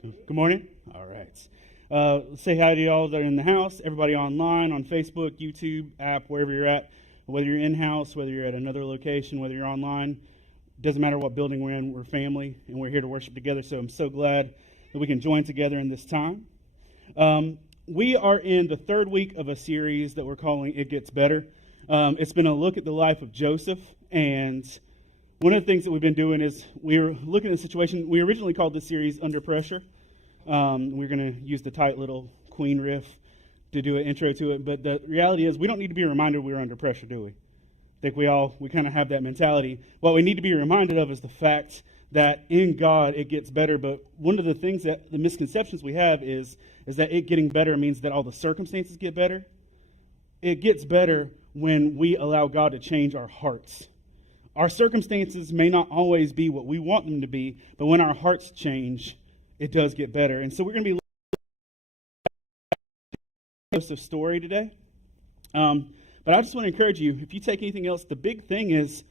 Good morning. All right. Say hi to y'all that are in the house, everybody online, on Facebook, YouTube, app, wherever you're at. Whether you're in-house, whether you're at another location, whether you're online, doesn't matter what building we're in, we're family, and we're here to worship together. So I'm so glad that we can join together in this time. We are in the third week of a series that we're calling It Gets Better. It's been a look at the life of Joseph, and one of the things that we've been doing is we're looking at a situation. We originally called this series Under Pressure. We're going to use the tight little Queen riff to do an intro to it. But the reality is we don't need to be reminded we're under pressure, do we? I think we kind of have that mentality. What we need to be reminded of is the fact that in God it gets better. But one of the things that the misconceptions we have is that it getting better means that all the circumstances get better. It gets better when we allow God to change our hearts. Our circumstances may not always be what we want them to be, but when our hearts change, it does get better. And so we're going to be looking at Joseph's story today. But I just want to encourage you, if you take anything else, the big thing is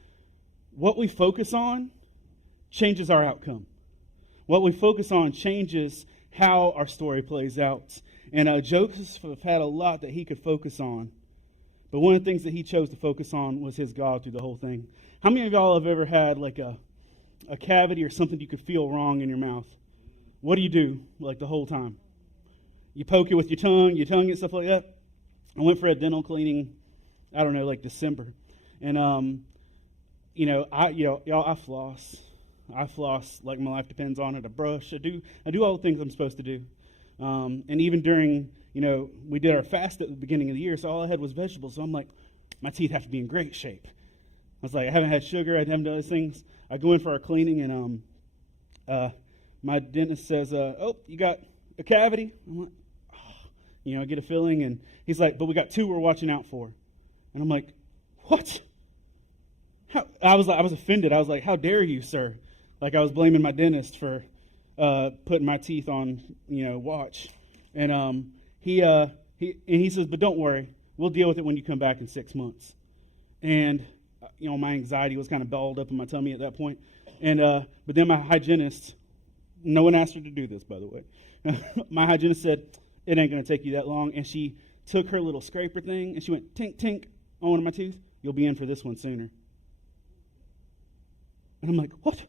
what we focus on changes our outcome. What we focus on changes how our story plays out. And Joseph had a lot that he could focus on. But one of the things that he chose to focus on was his God through the whole thing. How many of y'all have ever had like a cavity or something you could feel wrong in your mouth? What do you do like the whole time? You poke it with your tongue and stuff like that. I went for a dental cleaning, I don't know, like December. And I floss. I floss like my life depends on it. I brush. I do all the things I'm supposed to do. And even during, we did our fast at the beginning of the year, so all I had was vegetables. So I'm like, my teeth have to be in great shape. I was like, I haven't had sugar. I haven't done those things. I go in for our cleaning, and my dentist says, "Oh, you got a cavity?" I'm like, I get a filling, and he's like, "But we got two we're watching out for." And I'm like, "What?" I was offended. I was like, "How dare you, sir?" Like I was blaming my dentist for putting my teeth on, watch. And he says, "But don't worry, we'll deal with it when you come back in 6 months." And my anxiety was kind of balled up in my tummy at that point. And but then my hygienist, no one asked her to do this, by the way. My hygienist said, "It ain't going to take you that long." And she took her little scraper thing and she went tink tink on one of my teeth. "You'll be in for this one sooner." And I'm like, "What?"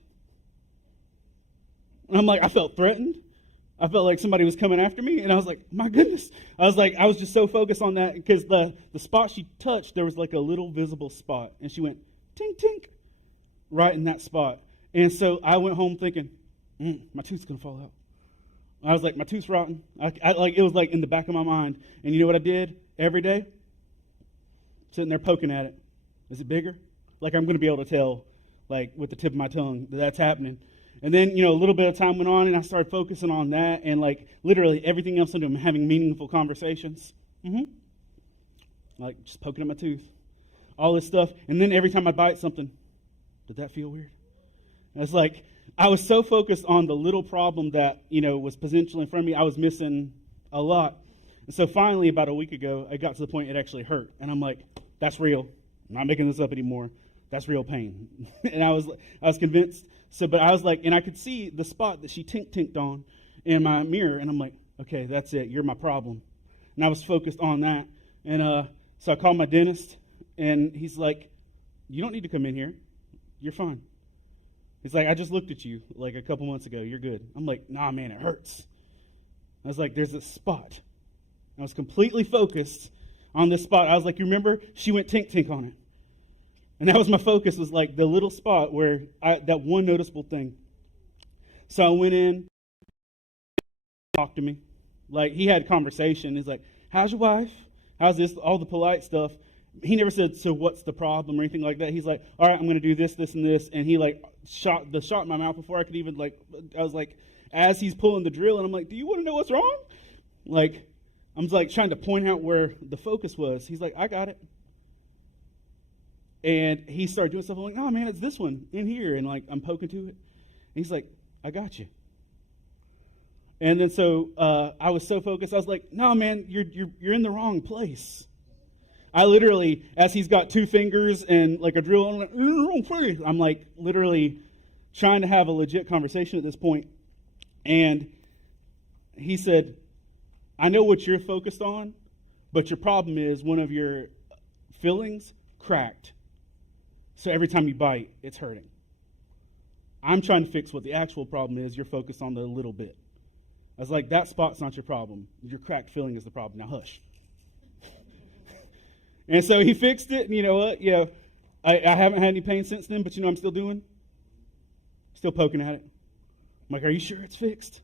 And I'm like, I felt threatened. I felt like somebody was coming after me. And I was like, my goodness. I was just so focused on that because the spot she touched, there was like a little visible spot. And she went, tink, tink, right in that spot. And so I went home thinking, my tooth's going to fall out. I was like, my tooth's rotten. It was like in the back of my mind. And you know what I did every day? Sitting there poking at it. Is it bigger? Like I'm going to be able to tell, like with the tip of my tongue, that's happening. And then, a little bit of time went on, and I started focusing on that, and like literally everything else I'm doing, having meaningful conversations. Like just poking at my tooth, all this stuff. And then every time I bite something, did that feel weird? And it's like I was so focused on the little problem that was potentially in front of me, I was missing a lot. And so finally, about a week ago, I got to the point it actually hurt, and I'm like, that's real. I'm not making this up anymore. That's real pain. And I was convinced. So, but I was like, and I could see the spot that she tinked on in my mirror, and I'm like, okay, that's it. You're my problem. And I was focused on that. And so I called my dentist, and he's like, you don't need to come in here. You're fine. He's like, I just looked at you like a couple months ago. You're good. I'm like, nah, man, it hurts. I was like, there's a spot. I was completely focused on this spot. I was like, you remember? She went tink on it. And that was my focus, was like the little spot where that one noticeable thing. So I went in, talked to me. Like he had a conversation. He's like, how's your wife? How's this? All the polite stuff. He never said, so what's the problem or anything like that. He's like, all right, I'm going to do this, this, and this. And he like shot in my mouth before I could even I was like, as he's pulling the drill, and I'm like, do you want to know what's wrong? Like, I'm like trying to point out where the focus was. He's like, I got it. And he started doing stuff. I'm like, oh man, it's this one in here. And like, I'm poking to it. And he's like, I got you. And then so I was so focused. I was like, no man, you're in the wrong place. I literally, as he's got two fingers and like a drill, I'm like, you're in the wrong place. I'm like literally trying to have a legit conversation at this point. And he said, I know what you're focused on, but your problem is one of your fillings cracked. So every time you bite, it's hurting. I'm trying to fix what the actual problem is. You're focused on the little bit. I was like, that spot's not your problem. Your cracked filling is the problem. Now hush. And so he fixed it, and you know what? Yeah, I haven't had any pain since then, but you know what I'm still doing? Still poking at it. I'm like, are you sure it's fixed?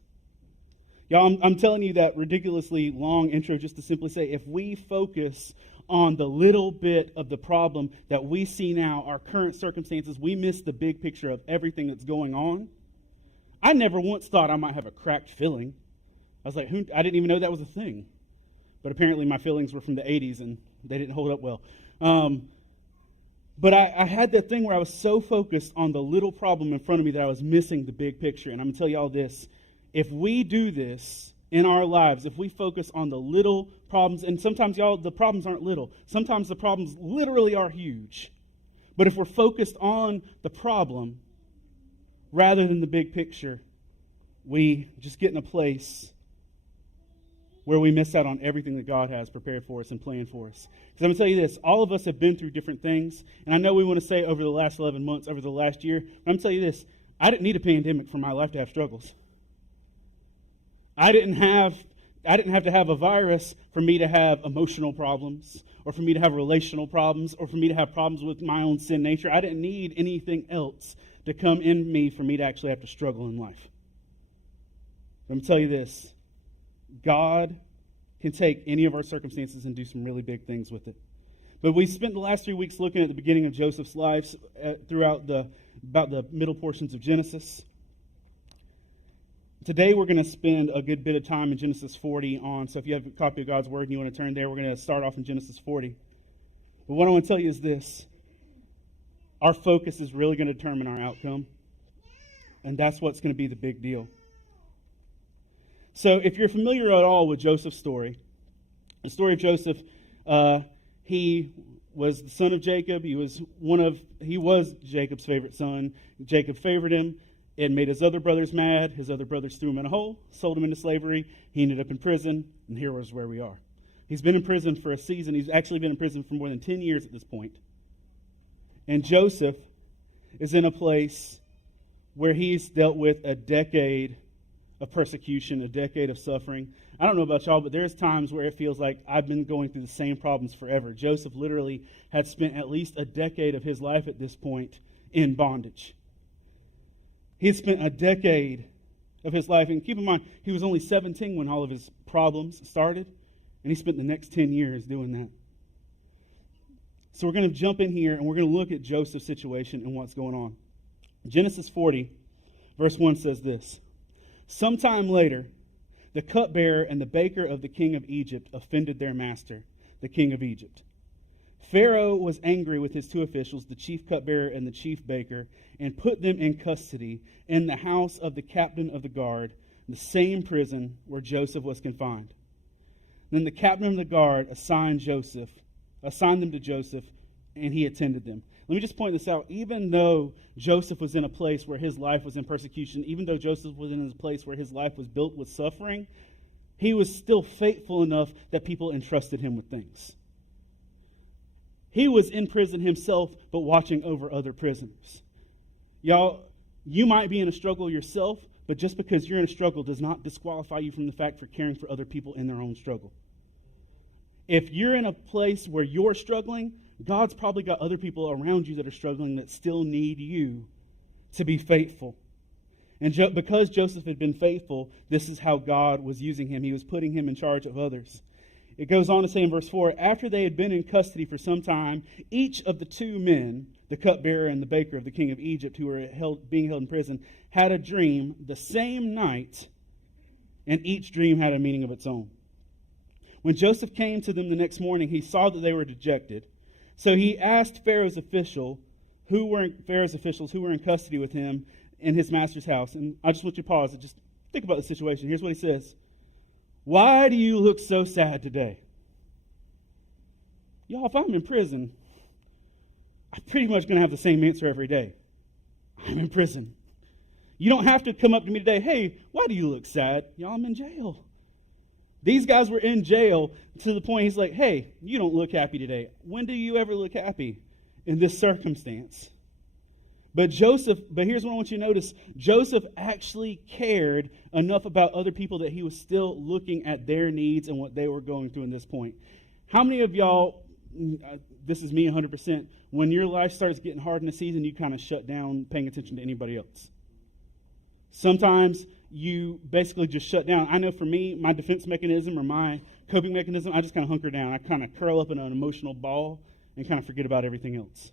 Y'all, I'm telling you that ridiculously long intro just to simply say, if we focus on the little bit of the problem that we see now, our current circumstances, we miss the big picture of everything that's going on. I never once thought I might have a cracked filling. I was like, I didn't even know that was a thing. But apparently my fillings were from the 80s and they didn't hold up well. But I had that thing where I was so focused on the little problem in front of me that I was missing the big picture. And I'm going to tell y'all this. If we do this in our lives, if we focus on the little problems, and sometimes, y'all, the problems aren't little. Sometimes the problems literally are huge. But if we're focused on the problem rather than the big picture, we just get in a place where we miss out on everything that God has prepared for us and planned for us. Because I'm going to tell you this, all of us have been through different things, and I know we want to say over the last 11 months, over the last year, but I'm going to tell you this, I didn't need a pandemic for my life to have struggles. I didn't have to have a virus for me to have emotional problems, or for me to have relational problems, or for me to have problems with my own sin nature. I didn't need anything else to come in me for me to actually have to struggle in life. I'm going to tell you this, God can take any of our circumstances and do some really big things with it. But we spent the last 3 weeks looking at the beginning of Joseph's life throughout about the middle portions of Genesis. Today we're going to spend a good bit of time in Genesis 40 on, so if you have a copy of God's Word and you want to turn there, we're going to start off in Genesis 40. But what I want to tell you is this. Our focus is really going to determine our outcome. And that's what's going to be the big deal. So if you're familiar at all with Joseph's story, the story of Joseph, he was the son of Jacob. He was Jacob's favorite son. Jacob favored him. It made his other brothers mad. His other brothers threw him in a hole, sold him into slavery. He ended up in prison, and here is where we are. He's been in prison for a season. He's actually been in prison for more than 10 years at this point. And Joseph is in a place where he's dealt with a decade of persecution, a decade of suffering. I don't know about y'all, but there's times where it feels like I've been going through the same problems forever. Joseph literally had spent at least a decade of his life at this point in bondage. He had spent a decade of his life, and keep in mind, he was only 17 when all of his problems started, and he spent the next 10 years doing that. So we're going to jump in here, and we're going to look at Joseph's situation and what's going on. Genesis 40, verse 1 says this. Sometime later, the cupbearer and the baker of the king of Egypt offended their master, the king of Egypt. Pharaoh was angry with his two officials, the chief cupbearer and the chief baker, and put them in custody in the house of the captain of the guard, the same prison where Joseph was confined. Then the captain of the guard assigned them to Joseph, and he attended them. Let me just point this out. Even though Joseph was in a place where his life was in persecution, even though Joseph was in a place where his life was built with suffering, he was still faithful enough that people entrusted him with things. He was in prison himself, but watching over other prisoners. Y'all, you might be in a struggle yourself, but just because you're in a struggle does not disqualify you from the fact for caring for other people in their own struggle. If you're in a place where you're struggling, God's probably got other people around you that are struggling that still need you to be faithful. And because Joseph had been faithful, this is how God was using him. He was putting him in charge of others. It goes on to say in verse 4, after they had been in custody for some time, each of the two men, the cupbearer and the baker of the king of Egypt, who were being held in prison, had a dream the same night, and each dream had a meaning of its own. When Joseph came to them the next morning, he saw that they were dejected. So he asked Pharaoh's officials who were in custody with him in his master's house. And I just want you to pause and just think about the situation. Here's what he says. Why do you look so sad today? Y'all, if I'm in prison, I'm pretty much going to have the same answer every day. I'm in prison. You don't have to come up to me today, hey, why do you look sad? Y'all, I'm in jail. These guys were in jail to the point he's like, hey, you don't look happy today. When do you ever look happy in this circumstance? But here's what I want you to notice. Joseph actually cared enough about other people that he was still looking at their needs and what they were going through in this point. How many of y'all, this is me 100%, when your life starts getting hard in a season, you kind of shut down paying attention to anybody else? Sometimes you basically just shut down. I know for me, my defense mechanism or my coping mechanism, I just kind of hunker down. I kind of curl up in an emotional ball and kind of forget about everything else.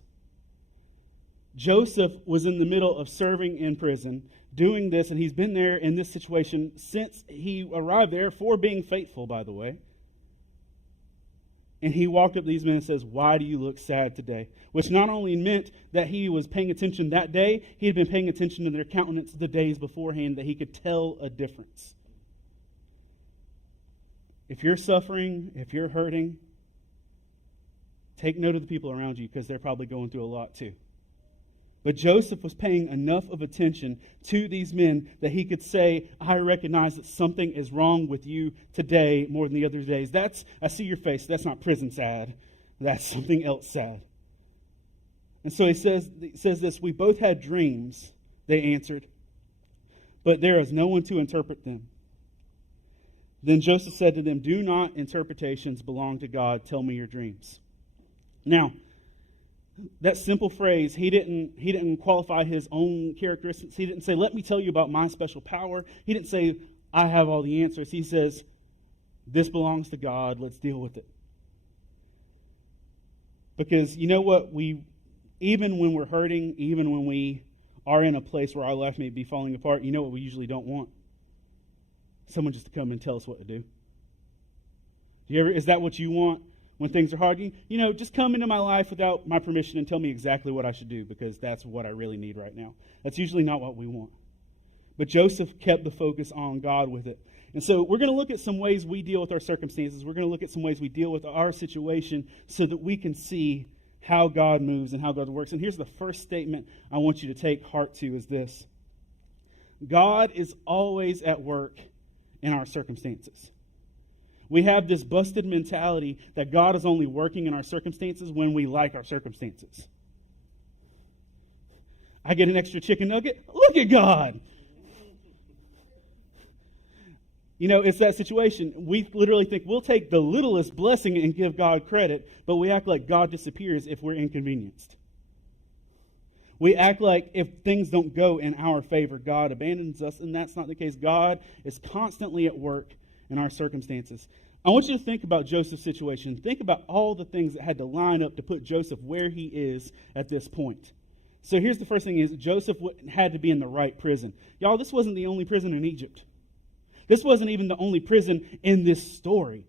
Joseph was in the middle of serving in prison, doing this, and he's been there in this situation since he arrived there, for being faithful, by the way. And he walked up to these men and says, why do you look sad today? Which not only meant that he was paying attention that day, he had been paying attention to their countenance the days beforehand, that he could tell a difference. If you're suffering, if you're hurting, take note of the people around you, because they're probably going through a lot too. But Joseph was paying enough of attention to these men that he could say, I recognize that something is wrong with you today more than the other days. I see your face. That's not prison sad. That's something else sad. And so he says this, we both had dreams, they answered, but there is no one to interpret them. Then Joseph said to them, do not interpretations belong to God? Tell me your dreams. Now, that simple phrase, he didn't qualify his own characteristics. He didn't say, let me tell you about my special power. He didn't say, I have all the answers. He says, this belongs to God. Let's deal with it. Because you know what? Even when we're hurting, even when we are in a place where our life may be falling apart, you know what we usually don't want? Someone just to come and tell us what to do. Is that what you want? When things are hard, just come into my life without my permission and tell me exactly what I should do, because that's what I really need right now. That's usually not what we want. But Joseph kept the focus on God with it. And so we're going to look at some ways we deal with our circumstances. We're going to look at some ways we deal with our situation so that we can see how God moves and how God works. And here's the first statement I want you to take heart to is this. God is always at work in our circumstances. We have this busted mentality that God is only working in our circumstances when we like our circumstances. I get an extra chicken nugget. Look at God. It's that situation. We literally think we'll take the littlest blessing and give God credit, but we act like God disappears if we're inconvenienced. We act like if things don't go in our favor, God abandons us, and that's not the case. God is constantly at work in our circumstances. I want you to think about Joseph's situation. Think about all the things that had to line up to put Joseph where he is at this point. So here's the first thing is Joseph had to be in the right prison. Y'all, this wasn't the only prison in Egypt. This wasn't even the only prison in this story.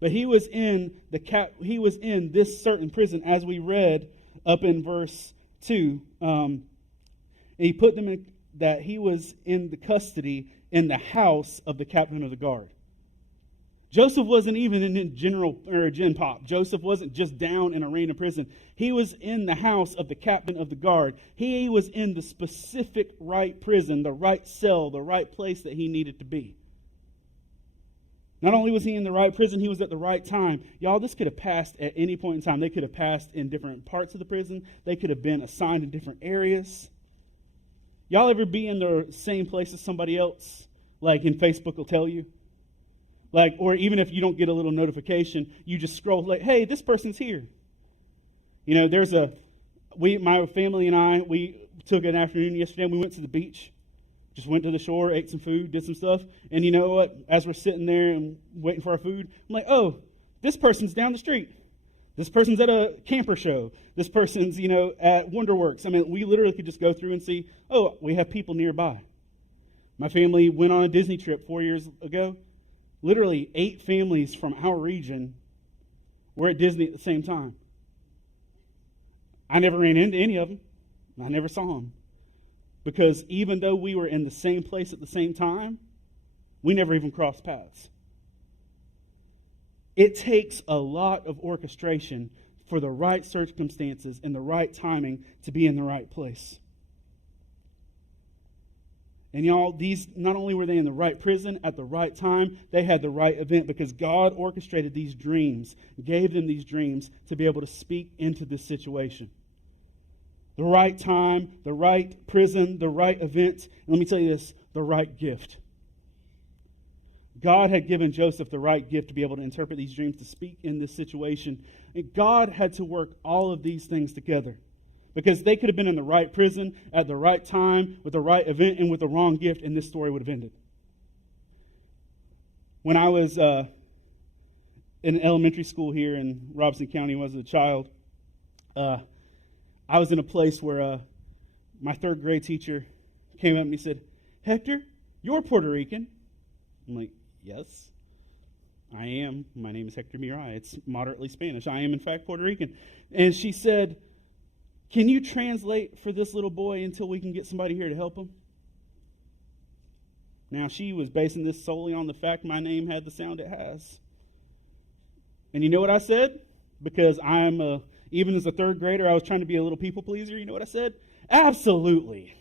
But he was in this certain prison, as we read up in verse 2. And he put them in that he was in the custody in the house of the captain of the guard. Joseph wasn't even in gen pop. Joseph wasn't just down in a random prison. He was in the house of the captain of the guard. He was in the specific right prison, the right cell, the right place that he needed to be. Not only was he in the right prison, he was at the right time. Y'all, this could have passed at any point in time. They could have passed in different parts of the prison. They could have been assigned in different areas. Y'all ever be in the same place as somebody else? Like in Facebook will tell you? Or even if you don't get a little notification, you just scroll like, hey, this person's here. My family and I, we took an afternoon yesterday and we went to the beach. Just went to the shore, ate some food, did some stuff. And you know what? As we're sitting there and waiting for our food, I'm like, oh, this person's down the street. This person's at a camper show. This person's, at Wonderworks. I mean, we literally could just go through and see, oh, we have people nearby. My family went on a Disney trip 4 years ago. Literally 8 families from our region were at Disney at the same time. I never ran into any of them. I never saw them. Because even though we were in the same place at the same time, we never even crossed paths. It takes a lot of orchestration for the right circumstances and the right timing to be in the right place. And y'all, these, not only were they in the right prison at the right time, they had the right event because God orchestrated these dreams, gave them these dreams to be able to speak into this situation. The right time, the right prison, the right event. Let me tell you this, the right gift. God had given Joseph the right gift to be able to interpret these dreams, to speak in this situation. And God had to work all of these things together. Because they could have been in the right prison at the right time with the right event and with the wrong gift, and this story would have ended. When I was in elementary school here in Robeson County, when I was a child, I was in a place where my third grade teacher came up and he said, "Hector, you're Puerto Rican." I'm like, "Yes, I am. My name is Hector Miray. It's moderately Spanish. I am, in fact, Puerto Rican." And she said, "Can you translate for this little boy until we can get somebody here to help him?" Now, she was basing this solely on the fact my name had the sound it has. And you know what I said? Because even as a third grader, I was trying to be a little people pleaser. You know what I said? Absolutely.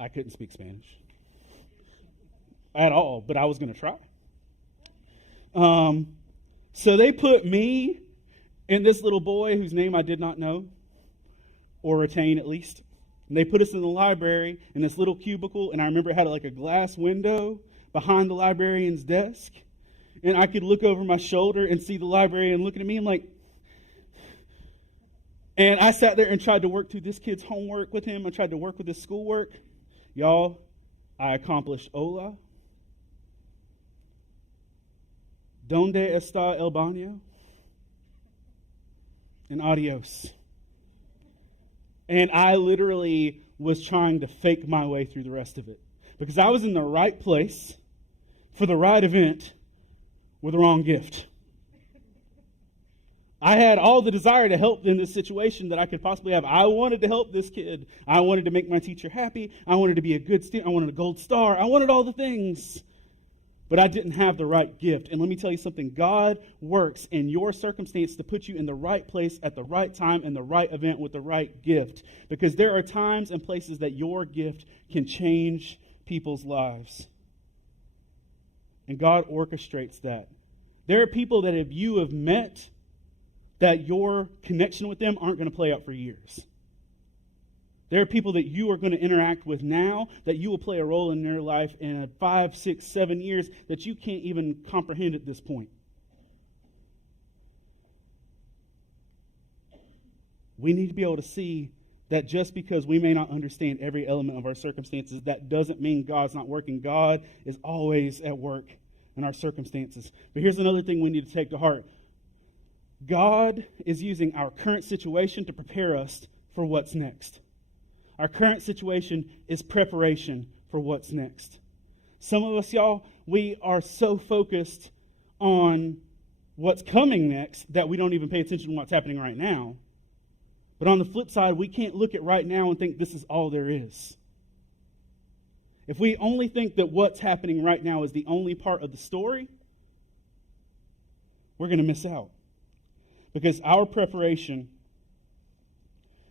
I couldn't speak Spanish at all, but I was going to try. So they put me and this little boy, whose name I did not know, or retain at least, and they put us in the library in this little cubicle, and I remember it had like a glass window behind the librarian's desk, and I could look over my shoulder and see the librarian looking at me. I'm like, and I sat there and tried to work through this kid's homework with him. I tried to work with his schoolwork. Y'all, I accomplished hola, donde está el baño, and adios. And I literally was trying to fake my way through the rest of it because I was in the right place for the right event with the wrong gift. I had all the desire to help in this situation that I could possibly have. I wanted to help this kid. I wanted to make my teacher happy. I wanted to be a good student. I wanted a gold star. I wanted all the things. But I didn't have the right gift. And let me tell you something. God works in your circumstance to put you in the right place at the right time in the right event with the right gift. Because there are times and places that your gift can change people's lives. And God orchestrates that. There are people that if you have met, that your connection with them aren't going to play out for years. There are people that you are going to interact with now that you will play a role in their life in 5, 6, 7 years that you can't even comprehend at this point. We need to be able to see that just because we may not understand every element of our circumstances, that doesn't mean God's not working. God is always at work in our circumstances. But here's another thing we need to take to heart. God is using our current situation to prepare us for what's next. Our current situation is preparation for what's next. Some of us, y'all, we are so focused on what's coming next that we don't even pay attention to what's happening right now. But on the flip side, we can't look at right now and think this is all there is. If we only think that what's happening right now is the only part of the story, we're going to miss out. Because our preparation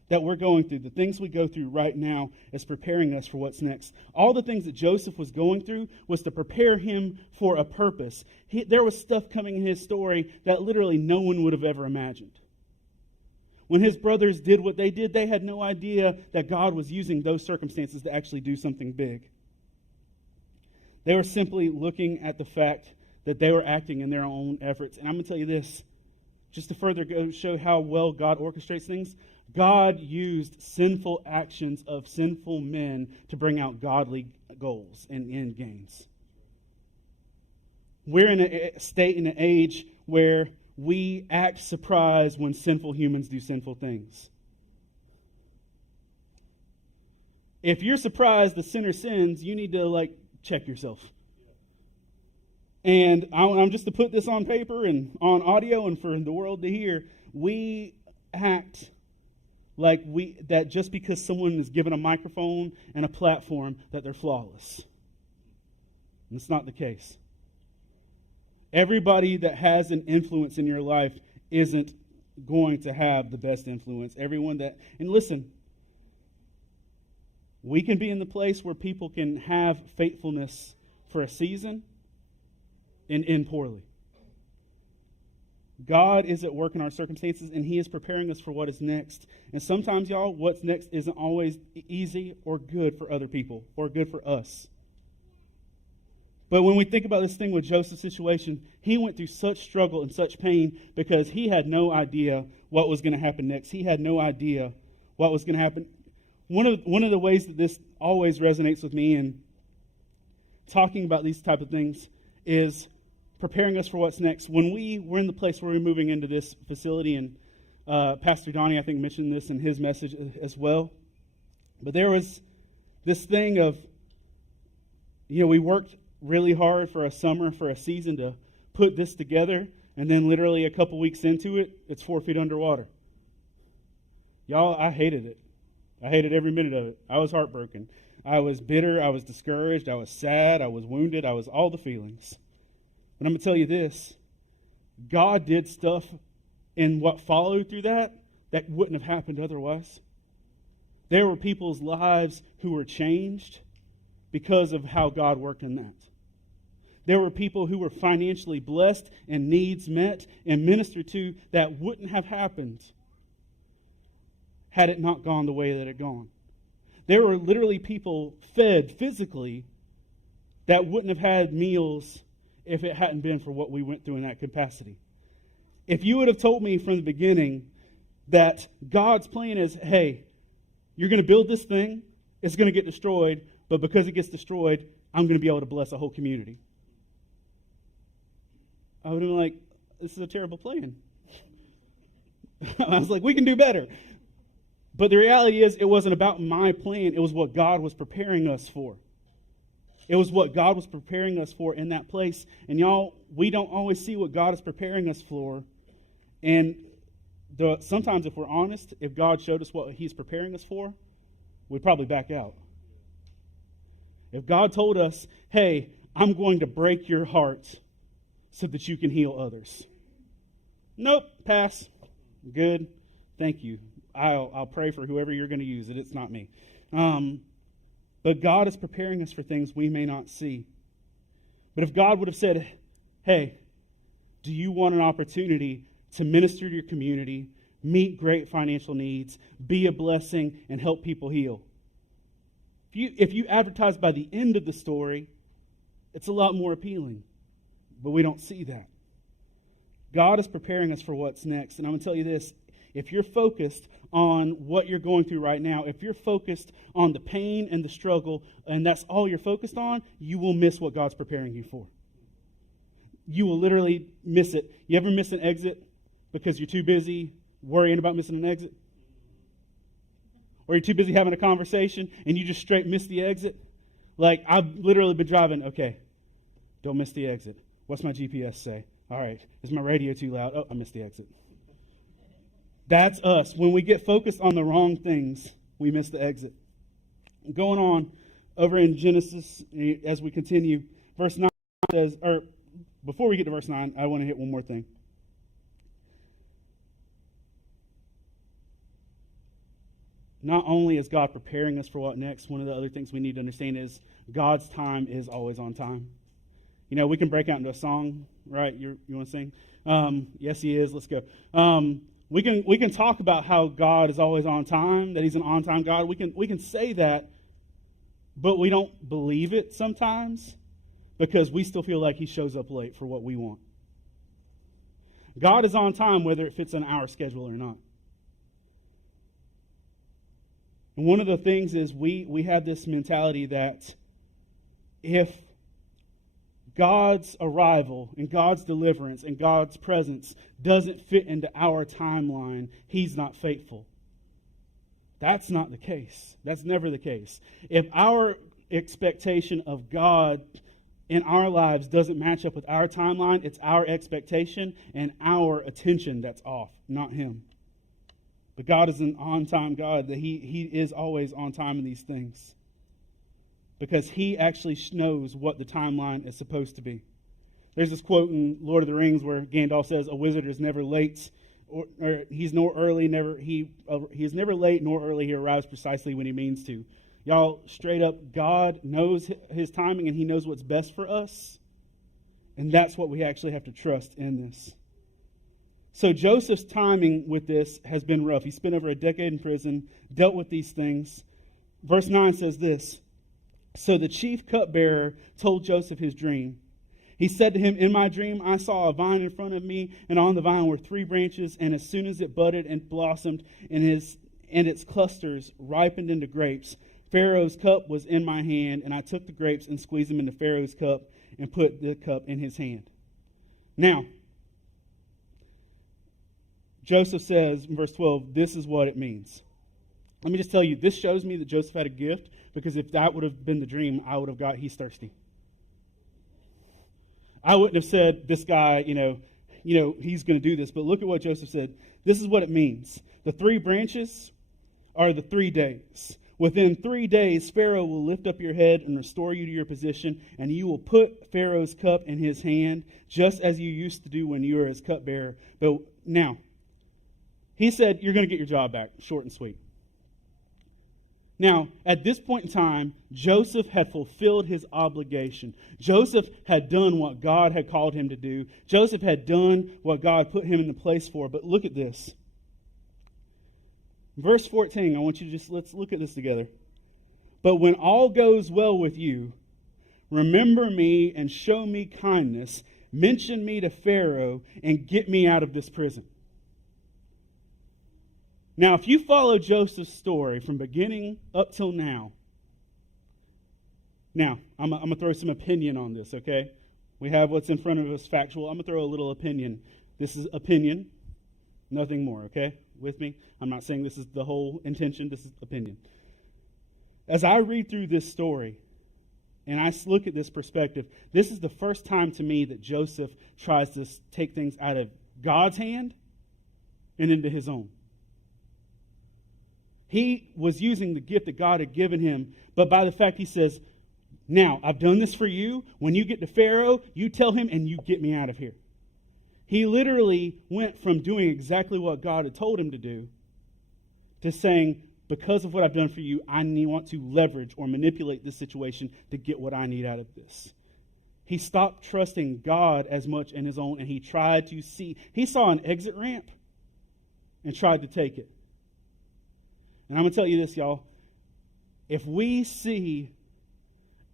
that we're going through, the things we go through right now, is preparing us for what's next. All the things that Joseph was going through was to prepare him for a purpose. There was stuff coming in his story that literally no one would have ever imagined. When his brothers did what they did, they had no idea that God was using those circumstances to actually do something big. They were simply looking at the fact that they were acting in their own efforts. And I'm going to tell you this, just to further show how well God orchestrates things. God used sinful actions of sinful men to bring out godly goals and end games. We're in a state, in an age where we act surprised when sinful humans do sinful things. If you're surprised the sinner sins, you need to check yourself. And I'm just to put this on paper and on audio and for the world to hear, we act that just because someone is given a microphone and a platform that they're flawless. And it's not the case. Everybody that has an influence in your life isn't going to have the best influence. Everyone that, and listen, We can be in the place where people can have faithfulness for a season and end poorly. God is at work in our circumstances, and He is preparing us for what is next. And sometimes, y'all, what's next isn't always easy or good for other people or good for us. But when we think about this thing with Joseph's situation, he went through such struggle and such pain because he had no idea what was going to happen next. He had no idea what was going to happen. One of the ways that this always resonates with me in talking about these type of things is preparing us for what's next. When we're in the place where we're moving into this facility, and Pastor Donnie, I think, mentioned this in his message as well. But there was this thing of, we worked really hard for a summer, for a season to put this together, and then literally a couple weeks into it, it's 4 feet underwater. Y'all, I hated it. I hated every minute of it. I was heartbroken. I was bitter. I was discouraged. I was sad. I was wounded. I was all the feelings. But I'm going to tell you this. God did stuff in what followed through that wouldn't have happened otherwise. There were people's lives who were changed because of how God worked in that. There were people who were financially blessed and needs met and ministered to that wouldn't have happened had it not gone the way that it had gone. There were literally people fed physically that wouldn't have had meals if it hadn't been for what we went through in that capacity. If you would have told me from the beginning that God's plan is, hey, you're going to build this thing, it's going to get destroyed, but because it gets destroyed, I'm going to be able to bless a whole community, I would have been like, this is a terrible plan. I was like, we can do better. But the reality is, it wasn't about my plan. It was what God was preparing us for. It was what God was preparing us for in that place. And y'all, we don't always see what God is preparing us for. And sometimes, if we're honest, if God showed us what He's preparing us for, we'd probably back out. If God told us, hey, I'm going to break your heart so that you can heal others. Nope, pass. Good. Thank you. I'll pray for whoever you're going to use it. It's not me. But God is preparing us for things we may not see. But if God would have said, hey, do you want an opportunity to minister to your community, meet great financial needs, be a blessing, and help people heal? If you advertise by the end of the story, it's a lot more appealing. But we don't see that. God is preparing us for what's next. And I'm going to tell you this. If you're focused on what you're going through right now, if you're focused on the pain and the struggle, and that's all you're focused on, you will miss what God's preparing you for. You will literally miss it. You ever miss an exit because you're too busy worrying about missing an exit? Or you're too busy having a conversation and you just straight miss the exit? Like, I've literally been driving, okay, don't miss the exit. What's my GPS say? All right, is my radio too loud? Oh, I missed the exit. That's us. When we get focused on the wrong things, we miss the exit. Going on over in Genesis, as we continue, verse 9 says, or before we get to verse 9, I want to hit one more thing. Not only is God preparing us for what next, one of the other things we need to understand is God's time is always on time. We can break out into a song, right? You want to sing? Yes, He is. Let's go. We can talk about how God is always on time, that He's an on-time God. We can say that, but we don't believe it sometimes because we still feel like He shows up late for what we want. God is on time whether it fits on our schedule or not. And one of the things is we have this mentality that if God's arrival and God's deliverance and God's presence doesn't fit into our timeline, He's not faithful. That's not the case. That's never the case. If our expectation of God in our lives doesn't match up with our timeline, it's our expectation and our attention that's off, not Him. But God is an on-time God, that He is always on time in these things. Because He actually knows what the timeline is supposed to be. There's this quote in Lord of the Rings where Gandalf says, "A wizard is never late, or he's never late nor early. He arrives precisely when he means to." Y'all, straight up, God knows his timing and he knows what's best for us. And that's what we actually have to trust in this. So Joseph's timing with this has been rough. He spent over a decade in prison, dealt with these things. Verse 9 says this: So the chief cupbearer told Joseph his dream. He said to him, In my dream I saw a vine in front of me, and on the vine were 3 branches, and as soon as it budded and blossomed, and its clusters ripened into grapes, Pharaoh's cup was in my hand, and I took the grapes and squeezed them into Pharaoh's cup and put the cup in his hand. Now, Joseph says in verse 12, this is what it means. Let me just tell you, this shows me that Joseph had a gift, because if that would have been the dream, I would have got, he's thirsty. I wouldn't have said, this guy, he's going to do this. But look at what Joseph said. This is what it means. The 3 branches are the 3 days. Within 3 days, Pharaoh will lift up your head and restore you to your position, and you will put Pharaoh's cup in his hand, just as you used to do when you were his cupbearer. But now, he said, you're going to get your job back, short and sweet. Now, at this point in time, Joseph had fulfilled his obligation. Joseph had done what God had called him to do. Joseph had done what God put him in the place for. But look at this. Verse 14, I want you to let's look at this together. But when all goes well with you, remember me and show me kindness. Mention me to Pharaoh and get me out of this prison. Now, if you follow Joseph's story from beginning up till now, I'm going to throw some opinion on this, okay? We have what's in front of us factual. I'm going to throw a little opinion. This is opinion, nothing more, okay? With me? I'm not saying this is the whole intention. This is opinion. As I read through this story, and I look at this perspective, this is the first time to me that Joseph tries to take things out of God's hand and into his own. He was using the gift that God had given him, but by the fact he says, now, I've done this for you. When you get to Pharaoh, you tell him and you get me out of here. He literally went from doing exactly what God had told him to do to saying, because of what I've done for you, I want to leverage or manipulate this situation to get what I need out of this. He stopped trusting God as much in his own, and he tried to see. He saw an exit ramp and tried to take it. And I'm going to tell you this, y'all. If we see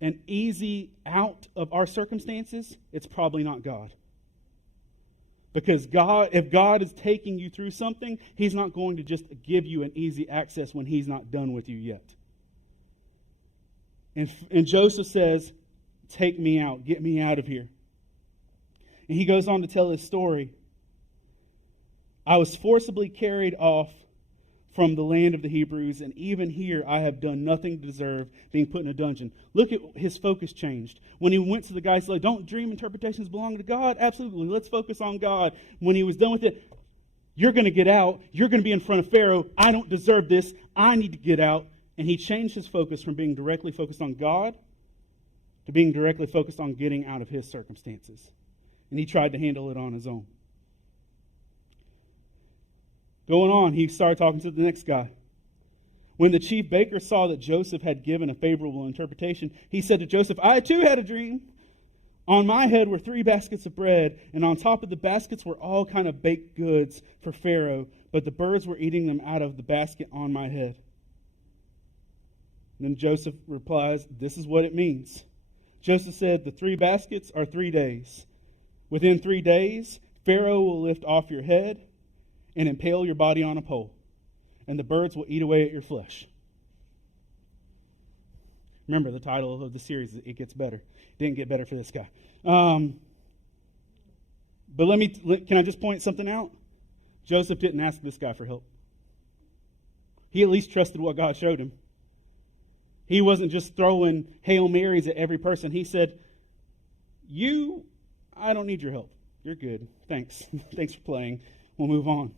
an easy out of our circumstances, it's probably not God. Because if God is taking you through something, he's not going to just give you an easy access when he's not done with you yet. And Joseph says, take me out, get me out of here. And he goes on to tell his story. I was forcibly carried off from the land of the Hebrews, and even here I have done nothing to deserve being put in a dungeon. Look at his focus changed. When he went to the guys like, don't dream interpretations belong to God? Absolutely, let's focus on God. When he was done with it, you're going to get out. You're going to be in front of Pharaoh. I don't deserve this. I need to get out. And he changed his focus from being directly focused on God to being directly focused on getting out of his circumstances. And he tried to handle it on his own. Going on, he started talking to the next guy. When the chief baker saw that Joseph had given a favorable interpretation, he said to Joseph, I too had a dream. On my head were 3 baskets of bread, and on top of the baskets were all kind of baked goods for Pharaoh, but the birds were eating them out of the basket on my head. And then Joseph replies, this is what it means. Joseph said, the 3 baskets are 3 days. Within 3 days, Pharaoh will lift off your head and impale your body on a pole, and the birds will eat away at your flesh. Remember, the title of the series is It Gets Better. It didn't get better for this guy. But can I just point something out? Joseph didn't ask this guy for help. He at least trusted what God showed him. He wasn't just throwing Hail Marys at every person. He said, I don't need your help. You're good. Thanks. Thanks for playing. We'll move on.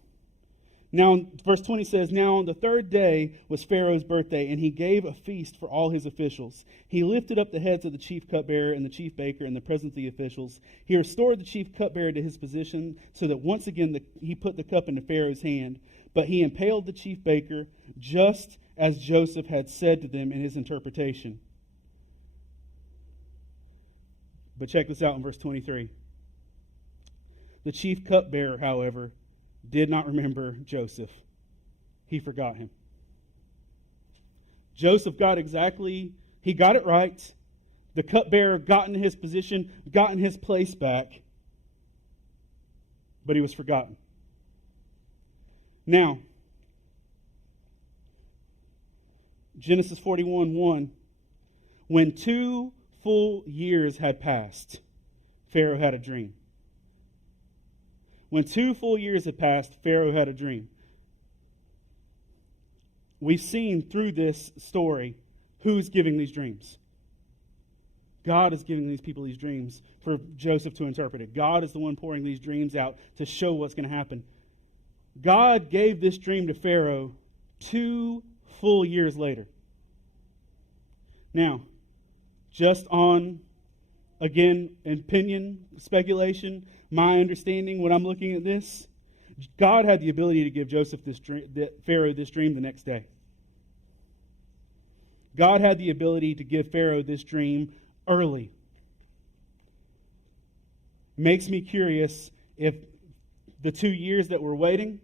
Now, verse 20 says, Now on the 3rd day was Pharaoh's birthday, and he gave a feast for all his officials. He lifted up the heads of the chief cupbearer and the chief baker in the presence of the officials. He restored the chief cupbearer to his position, so that once again he put the cup into Pharaoh's hand. But he impaled the chief baker, just as Joseph had said to them in his interpretation. But check this out in verse 23. The chief cupbearer, however, did not remember Joseph. He forgot him. Joseph got it right. The cupbearer got in his position, got in his place back, but he was forgotten. Now, Genesis 41:1, when 2 full years had passed, Pharaoh had a dream. When 2 full years had passed, Pharaoh had a dream. We've seen through this story who's giving these dreams. God is giving these people these dreams for Joseph to interpret it. God is the one pouring these dreams out to show what's going to happen. God gave this dream to Pharaoh 2 full years later. Now, just on, again, opinion, speculation, my understanding when I'm looking at this, God had the ability to give Pharaoh this dream the next day. God had the ability to give Pharaoh this dream early. Makes me curious if the 2 years that we're waiting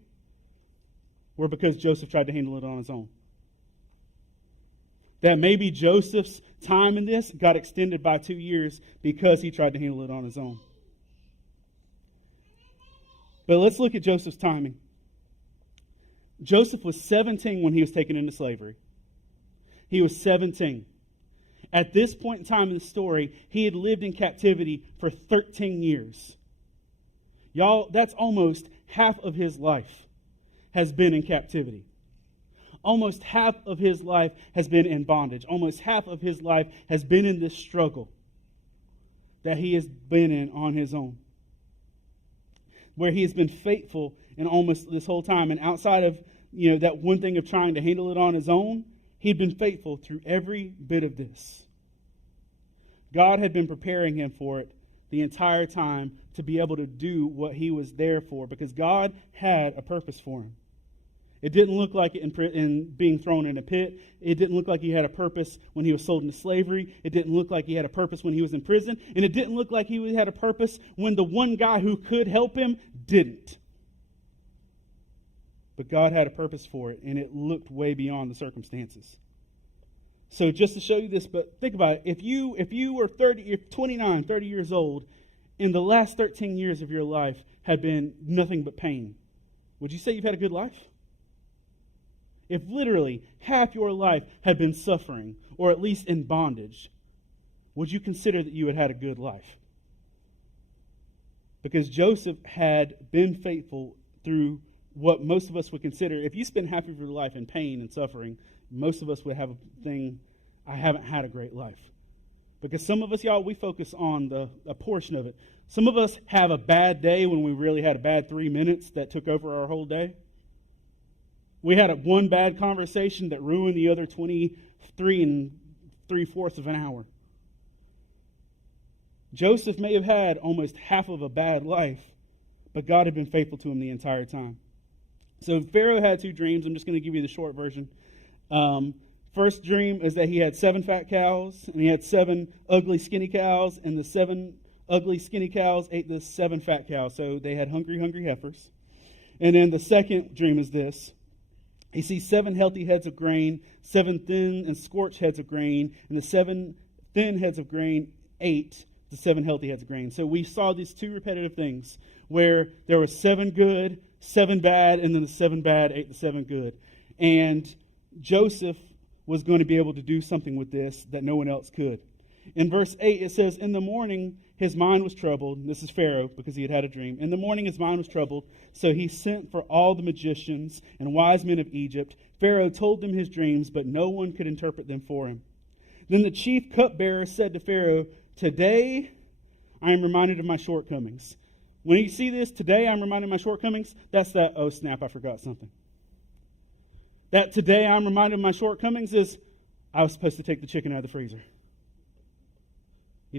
were because Joseph tried to handle it on his own. That maybe Joseph's time in this got extended by 2 years because he tried to handle it on his own. But let's look at Joseph's timing. Joseph was 17 when he was taken into slavery. He was 17. At this point in time in the story, he had lived in captivity for 13 years. Y'all, that's almost half of his life has been in captivity. Almost half of his life has been in bondage. Almost half of his life has been in this struggle that he has been in on his own. Where he has been faithful in almost this whole time. And outside of, that one thing of trying to handle it on his own, he'd been faithful through every bit of this. God had been preparing him for it the entire time to be able to do what he was there for, because God had a purpose for him. It didn't look like it in being thrown in a pit. It didn't look like he had a purpose when he was sold into slavery. It didn't look like he had a purpose when he was in prison. And it didn't look like he had a purpose when the one guy who could help him didn't. But God had a purpose for it, and it looked way beyond the circumstances. So just to show you this, but think about it. If you were 29, 30 years old, and the last 13 years of your life had been nothing but pain, would you say you've had a good life? If literally half your life had been suffering, or at least in bondage, would you consider that you had had a good life? Because Joseph had been faithful through what most of us would consider, if you spend half of your life in pain and suffering, most of us would have a thing, I haven't had a great life. Because some of us, y'all, we focus on a portion of it. Some of us have a bad day when we really had a bad 3 minutes that took over our whole day. We had one bad conversation that ruined the other 23 3/4 of an hour. Joseph may have had almost half of a bad life, but God had been faithful to him the entire time. So Pharaoh had 2 dreams. I'm just going to give you the short version. First dream is that he had 7 fat cows, and he had 7 ugly skinny cows, and the 7 ugly skinny cows ate the 7 fat cows. So they had hungry heifers. And then the second dream is this. He sees 7 healthy heads of grain, 7 thin and scorched heads of grain, and the 7 thin heads of grain ate the 7 healthy heads of grain. So we saw these 2 repetitive things where there were 7 good, 7 bad, and then the 7 bad ate the 7 good. And Joseph was going to be able to do something with this that no one else could. In verse 8, it says, in the morning his mind was troubled. This is Pharaoh, because he had had a dream. In the morning his mind was troubled, so he sent for all the magicians and wise men of Egypt. Pharaoh told them his dreams, but no one could interpret them for him. Then the chief cupbearer said to Pharaoh, today I am reminded of my shortcomings. When you see this, today I'm reminded of my shortcomings, that's that, oh snap, I forgot something. That today I'm reminded of my shortcomings is, I was supposed to take the chicken out of the freezer.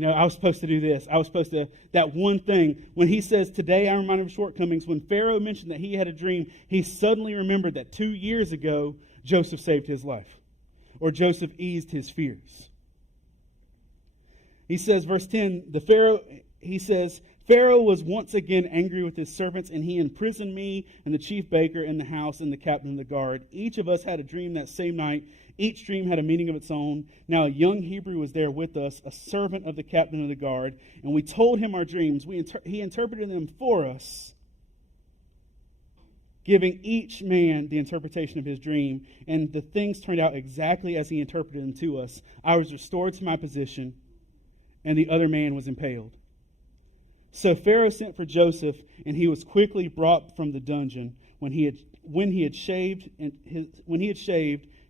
I was supposed to do this. I was supposed to, that one thing. When he says, today I'm reminded of shortcomings, when Pharaoh mentioned that he had a dream, he suddenly remembered that 2 years ago, Joseph saved his life, or Joseph eased his fears. He says, verse 10, Pharaoh was once again angry with his servants, and he imprisoned me and the chief baker in the house and the captain of the guard. Each of us had a dream that same night. Each dream had a meaning of its own. Now a young Hebrew was there with us, a servant of the captain of the guard, and we told him our dreams. He interpreted them for us, giving each man the interpretation of his dream, and the things turned out exactly as he interpreted them to us. I was restored to my position, and the other man was impaled. So Pharaoh sent for Joseph, and he was quickly brought from the dungeon. When he had shaved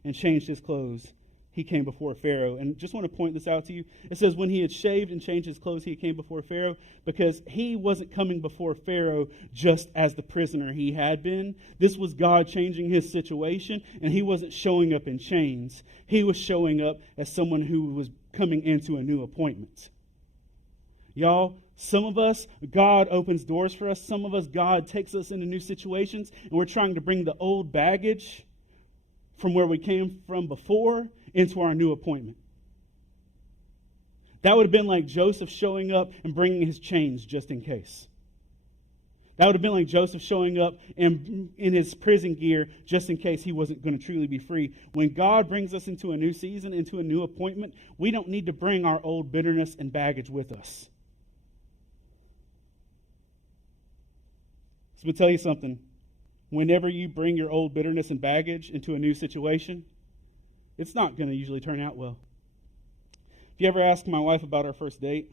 and changed his clothes, he came before Pharaoh. And just want to point this out to you. It says when he had shaved and changed his clothes, he came before Pharaoh, because he wasn't coming before Pharaoh just as the prisoner he had been. This was God changing his situation, and he wasn't showing up in chains. He was showing up as someone who was coming into a new appointment. Y'all, some of us, God opens doors for us. Some of us, God takes us into new situations, and we're trying to bring the old baggage from where we came from before into our new appointment. That would have been like Joseph showing up and bringing his chains just in case. That would have been like Joseph showing up in his prison gear just in case he wasn't going to truly be free. When God brings us into a new season, into a new appointment, we don't need to bring our old bitterness and baggage with us. So I'm going to tell you something. Whenever you bring your old bitterness and baggage into a new situation, it's not going to usually turn out well. If you ever ask my wife about our first date,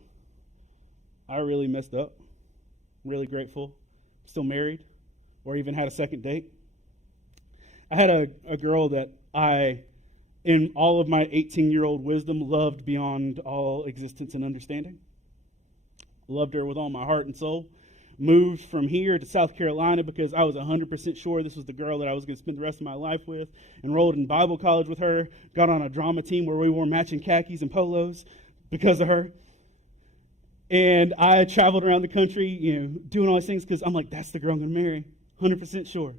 I really messed up. Really grateful. Still married, or even had a second date. I had a girl that I, in all of my 18-year-old wisdom, loved beyond all existence and understanding. Loved her with all my heart and soul. Moved from here to South Carolina because I was 100% sure this was the girl that I was going to spend the rest of my life with. Enrolled in Bible college with her. Got on a drama team where we wore matching khakis and polos because of her. And I traveled around the country, doing all these things because I'm like, that's the girl I'm going to marry. 100% sure.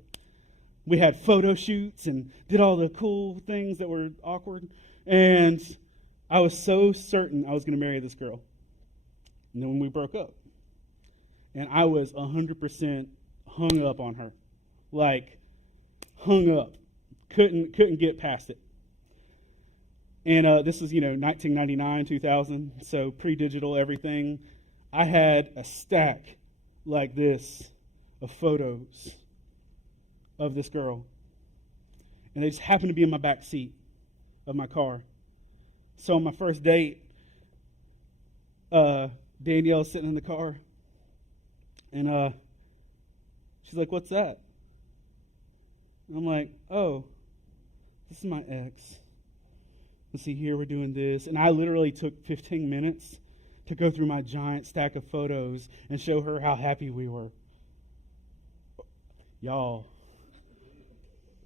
We had photo shoots and did all the cool things that were awkward. And I was so certain I was going to marry this girl. And then when we broke up, and I was 100% hung up on her. Like, hung up. Couldn't get past it. And this is, 1999, 2000, so pre-digital everything. I had a stack like this of photos of this girl. And they just happened to be in my back seat of my car. So on my first date, Danielle's sitting in the car. And she's like, "What's that?" And I'm like, "Oh, this is my ex. Let's see here, we're doing this." And I literally took 15 minutes to go through my giant stack of photos and show her how happy we were. Y'all.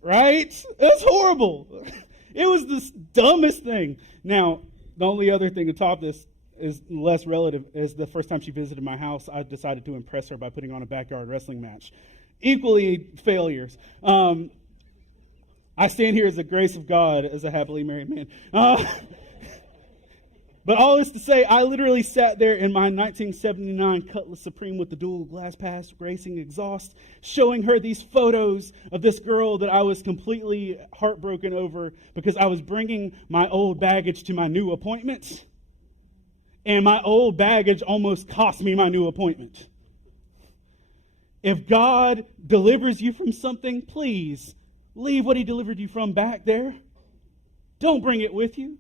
Right? It was horrible. It was the dumbest thing. Now, the only other thing to top this is less relative, is the first time she visited my house, I decided to impress her by putting on a backyard wrestling match. Equally failures. I stand here as the grace of God as a happily married man. But all this to say, I literally sat there in my 1979 Cutlass Supreme with the dual glass pass racing exhaust, showing her these photos of this girl that I was completely heartbroken over because I was bringing my old baggage to my new appointment. And my old baggage almost cost me my new appointment. If God delivers you from something, please leave what he delivered you from back there. Don't bring it with you.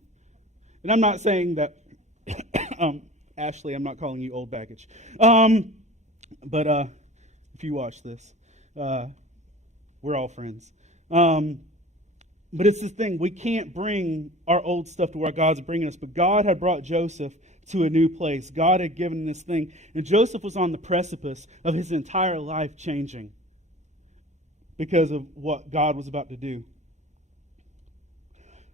And I'm not saying that, Ashley, I'm not calling you old baggage. But if you watch this, we're all friends. But it's this thing, we can't bring our old stuff to where God's bringing us. But God had brought Joseph to a new place. God had given this thing. And Joseph was on the precipice of his entire life changing because of what God was about to do.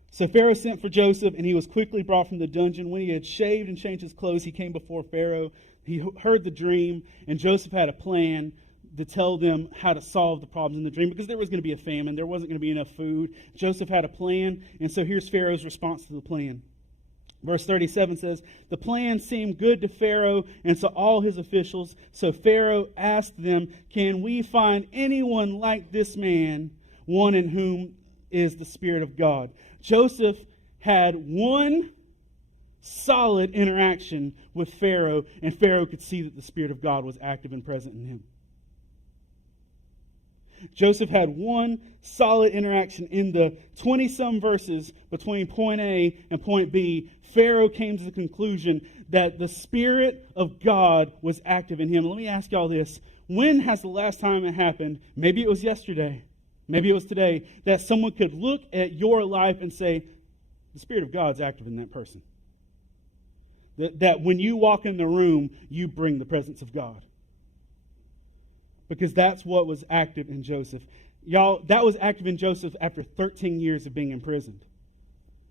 So Pharaoh sent for Joseph, and he was quickly brought from the dungeon. When he had shaved and changed his clothes, he came before Pharaoh. He heard the dream, and Joseph had a plan. to tell them how to solve the problems in the dream, because there was going to be a famine. There wasn't going to be enough food. Joseph had a plan, and so here's Pharaoh's response to the plan. Verse 37 says, the plan seemed good to Pharaoh and to all his officials. So Pharaoh asked them, can we find anyone like this man, one in whom is the Spirit of God? Joseph had one solid interaction with Pharaoh, and Pharaoh could see that the Spirit of God was active and present in him. Joseph had one solid interaction in the 20-some verses between point A and point B. Pharaoh came to the conclusion that the Spirit of God was active in him. Let me ask y'all this. When has the last time it happened? Maybe it was yesterday. Maybe it was today. That someone could look at your life and say, the Spirit of God's active in that person. That when you walk in the room, you bring the presence of God. Because that's what was active in Joseph. Y'all, that was active in Joseph after 13 years of being imprisoned.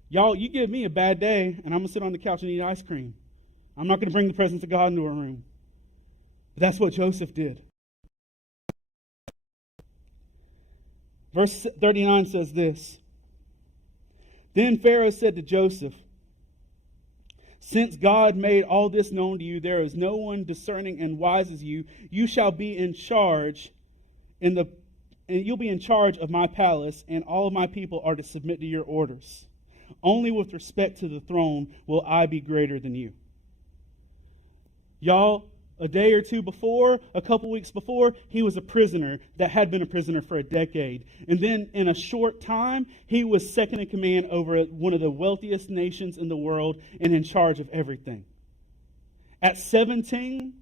Y'all, you give me a bad day, and I'm going to sit on the couch and eat ice cream. I'm not going to bring the presence of God into a room. But that's what Joseph did. Verse 39 says this. Then Pharaoh said to Joseph, since God made all this known to you, there is no one discerning and wise as you. You shall be in charge and you'll be in charge of my palace, and all of my people are to submit to your orders. Only with respect to the throne will I be greater than you. Y'all, a day or two before, a couple weeks before, he was a prisoner that had been a prisoner for a decade. And then in a short time, he was second in command over one of the wealthiest nations in the world and in charge of everything. At 17,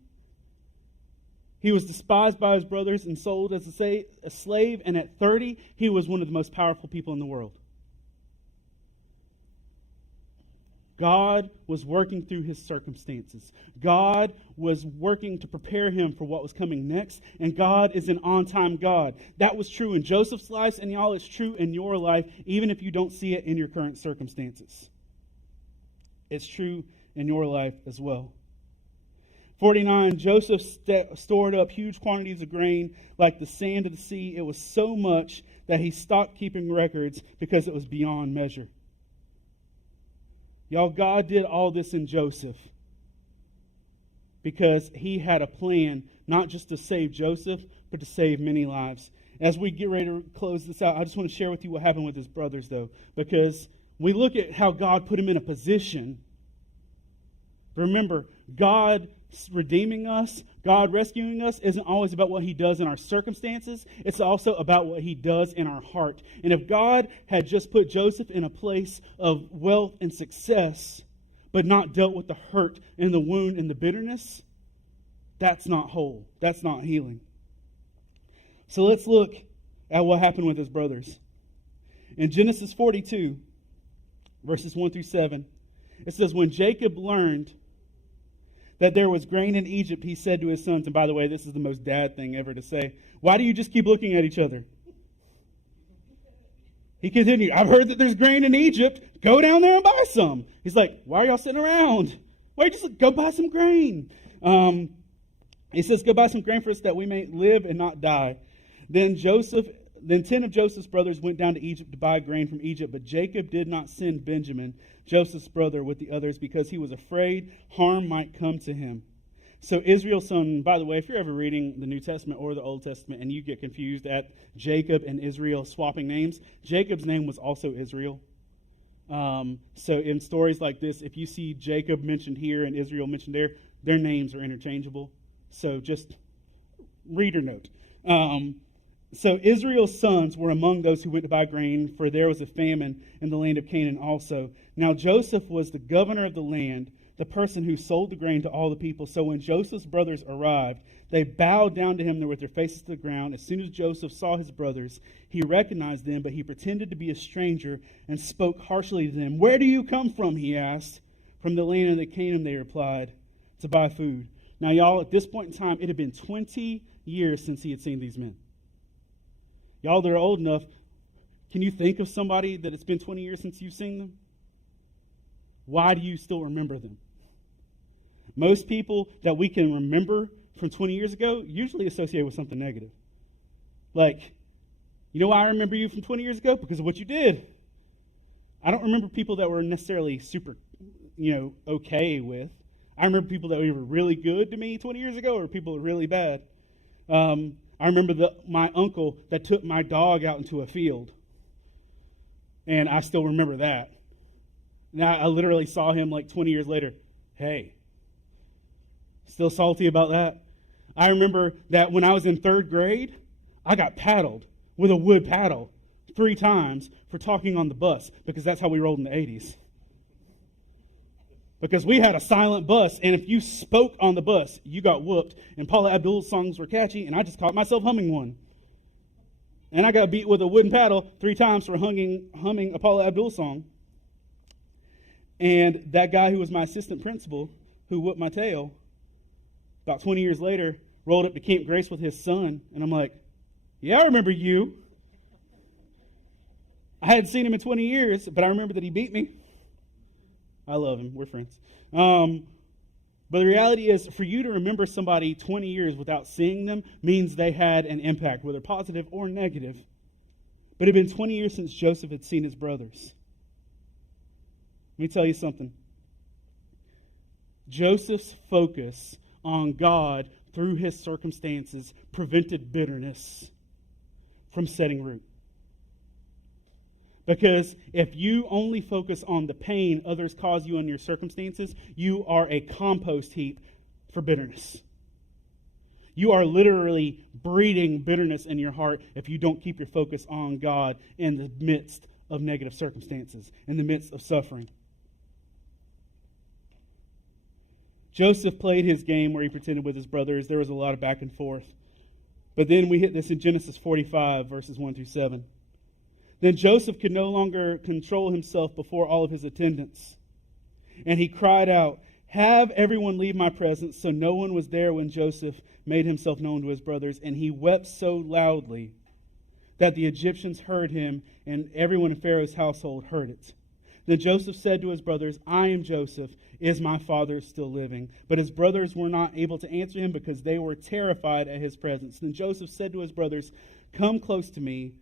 he was despised by his brothers and sold as a slave. And at 30, he was one of the most powerful people in the world. God was working through his circumstances. God was working to prepare him for what was coming next. And God is an on-time God. That was true in Joseph's life, and y'all, it's true in your life, even if you don't see it in your current circumstances. It's true in your life as well. 49, Joseph stored up huge quantities of grain like the sand of the sea. It was so much that he stopped keeping records because it was beyond measure. Y'all, God did all this in Joseph because he had a plan, not just to save Joseph, but to save many lives. As we get ready to close this out, I just want to share with you what happened with his brothers, though, because we look at how God put him in a position. Remember, God redeeming us, God rescuing us isn't always about what he does in our circumstances. It's also about what he does in our heart. And if God had just put Joseph in a place of wealth and success, but not dealt with the hurt and the wound and the bitterness, that's not whole. That's not healing. So let's look at what happened with his brothers. In Genesis 42, verses 1 through 7, it says, when Jacob learned that there was grain in Egypt, he said to his sons, and by the way, this is the most dad thing ever to say, why do you just keep looking at each other? He continued, I've heard that there's grain in Egypt. Go down there and buy some. He's like, why are y'all sitting around? Why don't you just go buy some grain? He says, go buy some grain for us that we may live and not die. Then 10 of Joseph's brothers went down to Egypt to buy grain from Egypt, but Jacob did not send Benjamin, Joseph's brother, with the others because he was afraid harm might come to him. So Israel's son, by the way, if you're ever reading the New Testament or the Old Testament and you get confused at Jacob and Israel swapping names, Jacob's name was also Israel. So in stories like this, if you see Jacob mentioned here and Israel mentioned there, their names are interchangeable. So just reader note. So Israel's sons were among those who went to buy grain, for there was a famine in the land of Canaan also. Now Joseph was the governor of the land, the person who sold the grain to all the people. So when Joseph's brothers arrived, they bowed down to him with their faces to the ground. As soon as Joseph saw his brothers, he recognized them, but he pretended to be a stranger and spoke harshly to them. Where do you come from, he asked. From the land of the Canaan, they replied, to buy food. Now, y'all, at this point in time, it had been 20 years since he had seen these men. Y'all that are old enough, can you think of somebody that it's been 20 years since you've seen them? Why do you still remember them? Most people that we can remember from 20 years ago usually associated with something negative. Like, you know why I remember you from 20 years ago? Because of what you did. I don't remember people that were necessarily super, okay with. I remember people that were really good to me 20 years ago or people that were really bad. I remember my uncle that took my dog out into a field. And I still remember that. Now, I literally saw him like 20 years later. Hey, still salty about that? I remember that when I was in 3rd grade, I got paddled with a wood paddle 3 times for talking on the bus, because that's how we rolled in the 80s. Because we had a silent bus, and if you spoke on the bus, you got whooped. And Paula Abdul's songs were catchy, and I just caught myself humming one. And I got beat with a wooden paddle 3 times for humming a Paula Abdul song. And that guy who was my assistant principal, who whooped my tail, about 20 years later, rolled up to Camp Grace with his son, and I'm like, yeah, I remember you. I hadn't seen him in 20 years, but I remember that he beat me. I love him. We're friends. But the reality is, for you to remember somebody 20 years without seeing them means they had an impact, whether positive or negative. But it had been 20 years since Joseph had seen his brothers. Let me tell you something. Joseph's focus on God through his circumstances prevented bitterness from setting root. Because if you only focus on the pain others cause you in your circumstances, you are a compost heap for bitterness. You are literally breeding bitterness in your heart if you don't keep your focus on God in the midst of negative circumstances, in the midst of suffering. Joseph played his game where he pretended with his brothers. There was a lot of back and forth. But then we hit this in Genesis 45, verses 1 through 7. Then Joseph could no longer control himself before all of his attendants. And he cried out, "Have everyone leave my presence." So no one was there when Joseph made himself known to his brothers. And he wept so loudly that the Egyptians heard him, and everyone in Pharaoh's household heard it. Then Joseph said to his brothers, "I am Joseph. Is my father still living?" But his brothers were not able to answer him because they were terrified at his presence. Then Joseph said to his brothers, "Come close to me."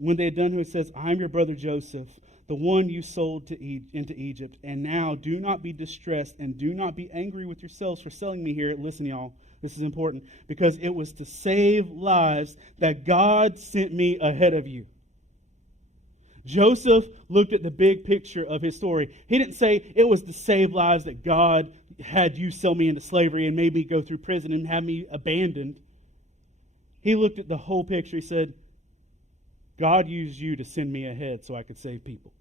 When they had done so, he says, "I am your brother Joseph, the one you sold into Egypt. And now do not be distressed and do not be angry with yourselves for selling me here." Listen, y'all, this is important. "Because it was to save lives that God sent me ahead of you." Joseph looked at the big picture of his story. He didn't say it was to save lives that God had you sell me into slavery and made me go through prison and have me abandoned. He looked at the whole picture. He said, God used you to send me ahead so I could save people.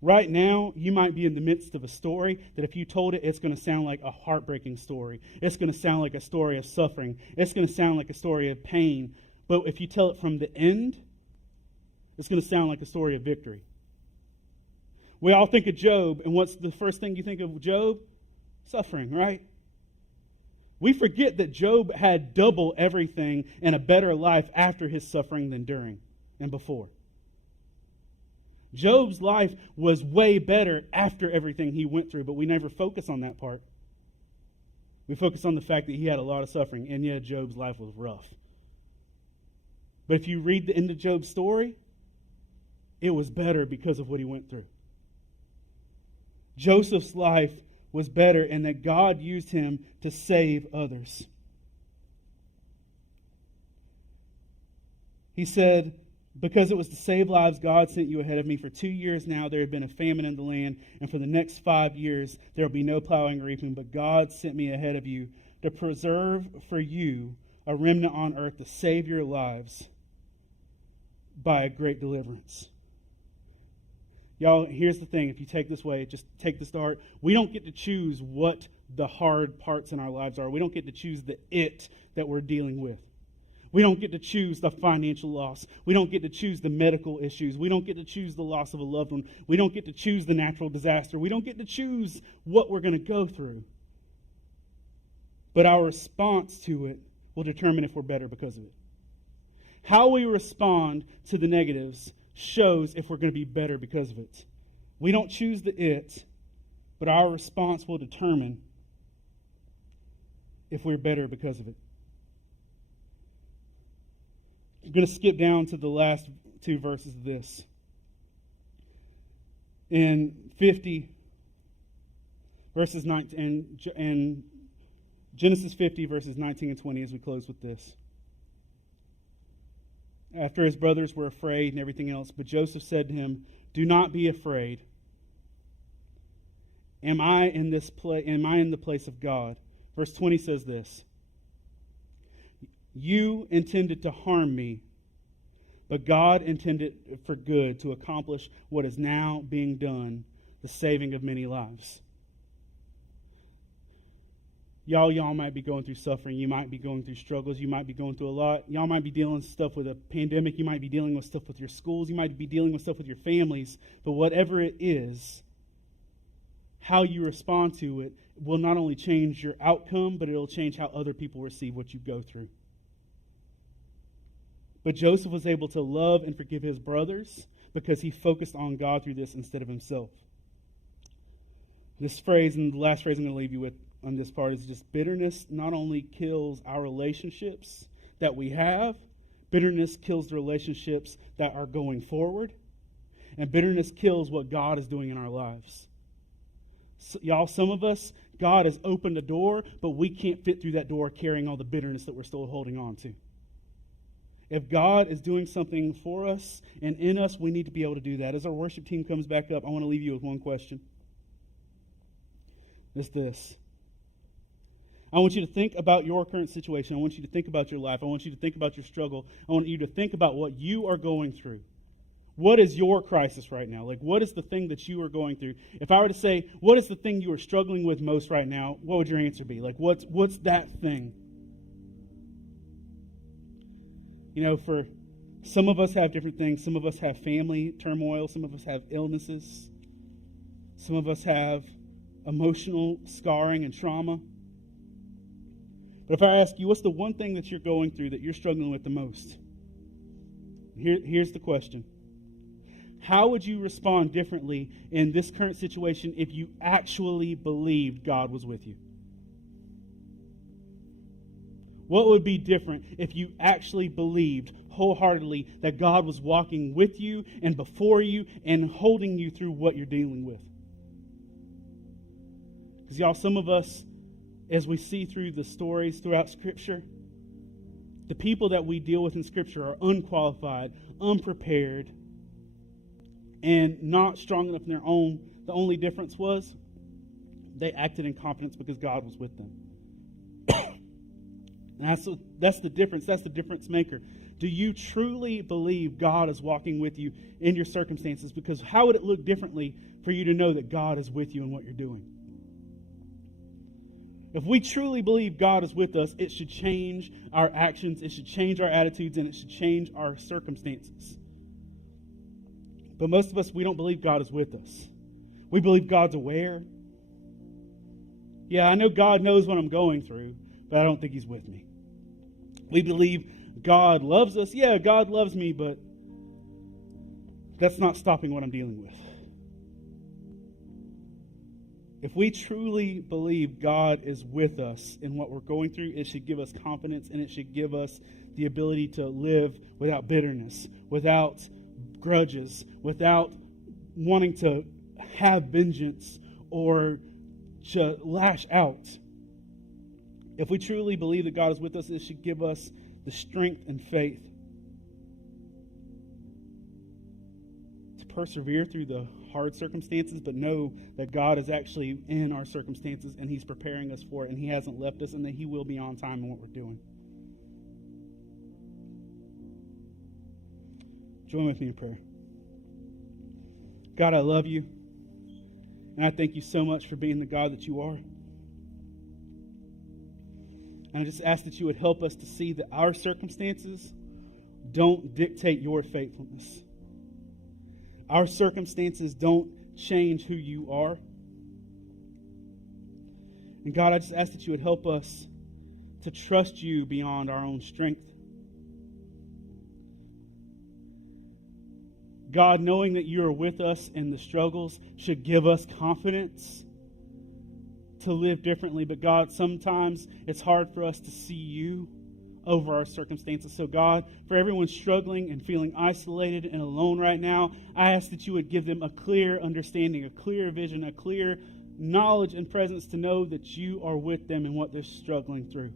Right now, you might be in the midst of a story that if you told it, it's going to sound like a heartbreaking story. It's going to sound like a story of suffering. It's going to sound like a story of pain. But if you tell it from the end, it's going to sound like a story of victory. We all think of Job, and what's the first thing you think of Job? Suffering, right? We forget that Job had double everything and a better life after his suffering than during and before. Job's life was way better after everything he went through, but we never focus on that part. We focus on the fact that he had a lot of suffering, and yet Job's life was rough. But if you read the end of Job's story, it was better because of what he went through. Joseph's life was better in that God used him to save others. He said, "Because it was to save lives, God sent you ahead of me. For 2 years now there had been a famine in the land, and for the next 5 years there will be no plowing or reaping. But God sent me ahead of you to preserve for you a remnant on earth, to save your lives by a great deliverance." Y'all, here's the thing. If you take this way, just take this to heart. We don't get to choose what the hard parts in our lives are. We don't get to choose the it that we're dealing with. We don't get to choose the financial loss. We don't get to choose the medical issues. We don't get to choose the loss of a loved one. We don't get to choose the natural disaster. We don't get to choose what we're going to go through. But our response to it will determine if we're better because of it. How we respond to the negatives shows if we're going to be better because of it. We don't choose the it, but our response will determine if we're better because of it. I'm going to skip down to the last two verses of this. In 50, verses 19, and Genesis 50, verses 19 and 20, as we close with this. After his brothers were afraid and everything else, but Joseph said to him, "Do not be afraid. Am I in the place of God?" Verse 20 says this: "You intended to harm me, but God intended for good to accomplish what is now being done, the saving of many lives." Y'all might be going through suffering. You might be going through struggles. You might be going through a lot. Y'all might be dealing with stuff with a pandemic. You might be dealing with stuff with your schools. You might be dealing with stuff with your families. But whatever it is, how you respond to it will not only change your outcome, but it'll change how other people receive what you go through. But Joseph was able to love and forgive his brothers because he focused on God through this instead of himself. This phrase, and the last phrase I'm going to leave you with on this part, is just bitterness not only kills our relationships that we have, bitterness kills the relationships that are going forward, and bitterness kills what God is doing in our lives. So, y'all, some of us, God has opened a door, but we can't fit through that door carrying all the bitterness that we're still holding on to. If God is doing something for us and in us, we need to be able to do that. As our worship team comes back up, I want to leave you with one question. It's this. I want you to think about your current situation. I want you to think about your life. I want you to think about your struggle. I want you to think about what you are going through. What is your crisis right now? Like, what is the thing that you are going through? If I were to say, what is the thing you are struggling with most right now, what would your answer be? Like, what's that thing? You know, for some of us have different things. Some of us have family turmoil. Some of us have illnesses. Some of us have emotional scarring and trauma. But if I ask you, what's the one thing that you're going through that you're struggling with the most? Here's the question. How would you respond differently in this current situation if you actually believed God was with you? What would be different if you actually believed wholeheartedly that God was walking with you and before you and holding you through what you're dealing with? Because, y'all, some of us, as we see through the stories throughout Scripture, the people that we deal with in Scripture are unqualified, unprepared, and not strong enough in their own. The only difference was they acted in confidence because God was with them. And that's the difference. That's the difference maker. Do you truly believe God is walking with you in your circumstances? Because how would it look differently for you to know that God is with you in what you're doing? If we truly believe God is with us, it should change our actions, it should change our attitudes, and it should change our circumstances. But most of us, we don't believe God is with us. We believe God's aware. Yeah, I know God knows what I'm going through, but I don't think He's with me. We believe God loves us. Yeah, God loves me, but that's not stopping what I'm dealing with. If we truly believe God is with us in what we're going through, it should give us confidence, and it should give us the ability to live without bitterness, without grudges, without wanting to have vengeance or to lash out. If we truly believe that God is with us, it should give us the strength and faith to persevere through the hard circumstances, but know that God is actually in our circumstances and He's preparing us for it, and He hasn't left us, and that He will be on time in what we're doing. Join with me in prayer. God, I love you, and I thank you so much for being the God that you are. And I just ask that you would help us to see that our circumstances don't dictate your faithfulness. Our circumstances don't change who you are. And God, I just ask that you would help us to trust you beyond our own strength. God, knowing that you are with us in the struggles should give us confidence to live differently. But God, sometimes it's hard for us to see you over our circumstances. So God, for everyone struggling and feeling isolated and alone right now, I ask that you would give them a clear understanding, a clear vision, a clear knowledge and presence to know that you are with them in what they're struggling through.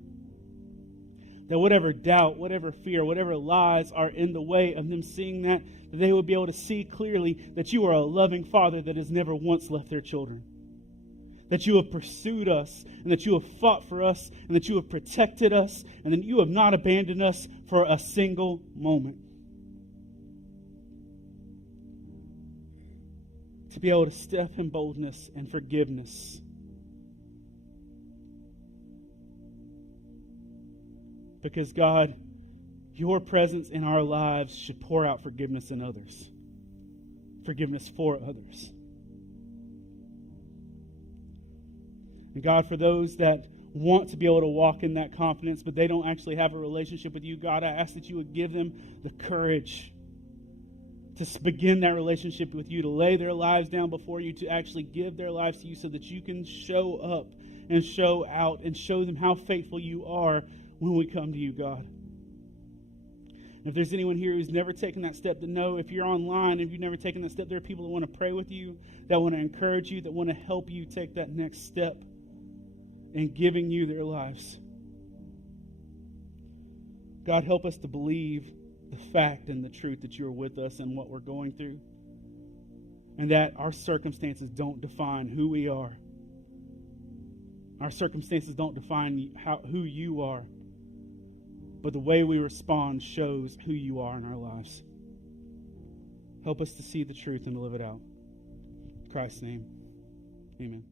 That whatever doubt, whatever fear, whatever lies are in the way of them seeing that they will be able to see clearly that you are a loving Father that has never once left their children. That you have pursued us, and that you have fought for us, and that you have protected us, and that you have not abandoned us for a single moment. To be able to step in boldness and forgiveness. Because God, your presence in our lives should pour out forgiveness in others. Forgiveness for others. And God, for those that want to be able to walk in that confidence, but they don't actually have a relationship with you, God, I ask that you would give them the courage to begin that relationship with you, to lay their lives down before you, to actually give their lives to you so that you can show up and show out and show them how faithful you are when we come to you, God. And if there's anyone here who's never taken that step, to know if you're online, if you've never taken that step, there are people that want to pray with you, that want to encourage you, that want to help you take that next step in giving you their lives. God, help us to believe the fact and the truth that you are with us and what we're going through, and that our circumstances don't define who we are. Our circumstances don't define who you are, but the way we respond shows who you are in our lives. Help us to see the truth and to live it out. In Christ's name, amen.